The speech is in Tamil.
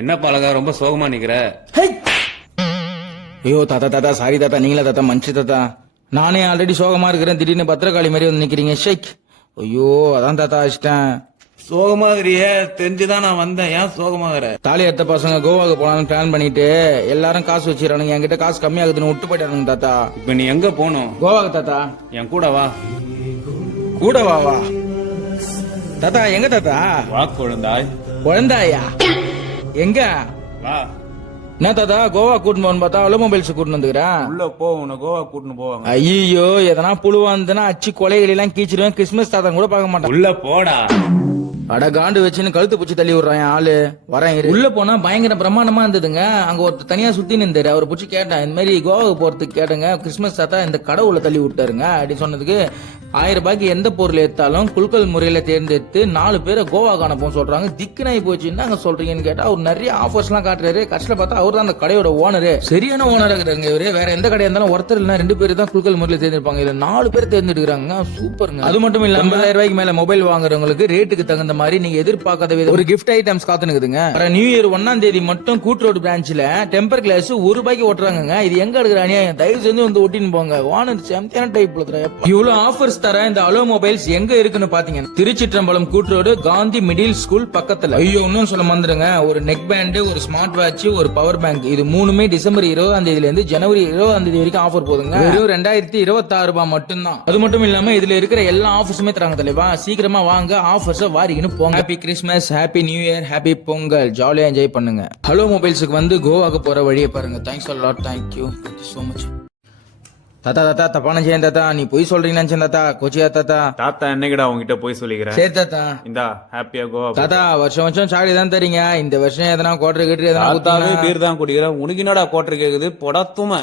என்ன பழகா ரொம்ப சோகமா நிக்கிற? ஐயோ தாத்தா சாரி தாத்தா, நீங்களா தாத்தா? மனுஷ தாத்தா, நானே ஆல்ரெடி சோகமா இருக்கிறேன், திடீர்னு பத்திரகாளி மாதிரி வந்து நிக்கிறீங்க. ஷேக். ஐயோ அதான் தாத்தா அடிச்சிட்டேன். சோகமாகறிய தெரிஞ்சுதான் நான் வந்தேன். ஏன் சோகமாகற? தாலி எடுத்த பசங்க கோவாக்கு போலான்னு பிளான் பண்ணிட்டு எல்லாரும் காசு வச்சிடறானுங்க, என்கிட்ட காசு கம்மியாகுதுன்னு விட்டு போயிட்டானுங்க தாத்தா. இப்ப நீ எங்க போகணும்? கோவாக்கு தாத்தா. என் கூட வா. கூட வா தாத்தா. எங்க தாத்தா? வா குழந்தாய். குழந்தாயா? எங்க? வா. என்ன தாத்தா கோவா கூட்டின்னு போகணும்னு பார்த்தா ஆட்டோமொபைல்ஸ் கூட்டின்னு வந்துக்கிறேன். உள்ள போ, உன்னை கோவா கூட்டின்னு போவாங்க. ஐயோ எதனா புழுவா இருந்ததுன்னா அச்சு கொலைகள் எல்லாம் கீச்சிருவேன். கிறிஸ்துமஸ் தாத்தா கூட பார்க்க மாட்டேன். உள்ள போடா. அட காண்டு வச்சுன்னு கழுத்து பூச்சி தள்ளி விடுறான் என் ஆளு. வரேன் இரு. உள்ள போனா பயங்கர பிரமாண்டமா இருந்ததுங்க. அங்க ஒருத்தர் தனியா சுத்தி நின்றாரு. அவரை பிடிச்சி கேட்டேன், இந்த மாதிரி கோவாவுக்கு போறதுக்கு கேட்டுங்க, கிறிஸ்துமஸ் தாத்தா இந்த கடவுளை தள்ளி விட்டாருங்க அப்படின்னு சொன்னதுக்கு, 1000 ரூபாய்க்கு எந்த பொருள் எடுத்தாலும் குலுக்கல் முறையில தேர்ந்தெடுத்து 4 பேரை கோவாக்கு அனுப்ப சொல்றாங்க. திக்குனாய் போச்சு. என்னங்க சொல்றீங்கன்னு கேட்டா அவர் நிறைய ஆஃபர்ஸ் எல்லாம் காட்டுறாரு. கடைசியில பார்த்தா அவர் தான் அந்த கடையோட ஓனரு. சரியான ஓனரா இருக்கிறாங்க இவரு. வேற எந்த கடையா இருந்தாலும் ஒருத்தர் இல்ல 2 பேர் தான் குலுக்கல் முறையில தேர்ந்தெடுப்பாங்க. இதுல 4 பேர் தேர்ந்தெடுக்கிறாங்க. சூப்பருங்க. அது மட்டும் இல்ல 50,000 ரூபாய்க்கு மேல மொபைல் வாங்குறவங்களுக்கு ரேட்டுக்கு தகுந்த மாதிரி நீங்க எதிர்பார்க்காத வித ஒரு கிஃப்ட் ஐட்டம்ஸ் காத்துனுக்குதுங்க. நியூ இயர் 1ஆம் தேதி மட்டும் கூட்ரோடு பிரான்ச்ல டெம்பர் கிளாஸ் 1 ரூபாய்க்கு ஓட்டுறாங்க. இது எங்க எடுக்கிற அநியாயம்? தயவு செஞ்சு வந்து ஒட்டின்னு போங்க. ஓனர் செம்தியான டைப்ல இவ்வளவு ஆஃபர்ஸ் தர இந்த அலோ மொபைல்ஸ் எங்க இருக்குன்னு பாத்தீங்கன்னா திருச்சிற்றம்பலம் கூட்ரோடு காந்தி மிடில் ஸ்கூல் பக்கத்துல. ஐயோ இன்னும் சொல்ல மறந்துடுங்க, ஒரு நெக் பேண்ட், ஒரு ஸ்மார்ட் வாட்ச், ஒரு பவர் பேங்க், இது 3மே டிசம்பர் 20ஆம் தேதியில இருந்து ஜனவரி 20ஆம் தேதி வரைக்கும் ஆஃபர் போதுங்க. வெறும் 2026 ரூபாய் மட்டும்தான். அது மட்டும் இல்லாம இதுல இருக்கிற எல்லா ஆஃபர்ஸுமே தராங்க தலைவா. சீக்கிரமா வாங்க, ஆஃபர்ஸ் வாரிக்கின்னு போங்க. Happy Christmas, happy new year, happy Pongal. ஜாலியா என்ஜாய் பண்ணுங்க. ஹலோ மொபைல்ஸுக்கு வந்து கோவாக்கு போற வழியை பாருங்க. Thanks a lot. Thank you so much. தாத்தா தப்பான செய்ய தாத்தா, நீ போய் சொல்றீங்கன்னு நினைச்சேன் தாத்தா. கோச்சியா தாத்தா. தாத்தா என்னைக்குடா உங்ககிட்ட போய் சொல்லிக்கிறேன். சரி தாத்தா. இந்தா ஹாப்பியா கோவா. தாத்தா வருஷம் சாடி தான் தரீங்க. இந்த வருஷம் எதனா குவார்டர் கேட்டு எதனா தாத்தாவே பீர் தான் குடிக்கிறேன். உனக்கு என்னடா கோட்டர் கேக்குது? பொடாத்துமா.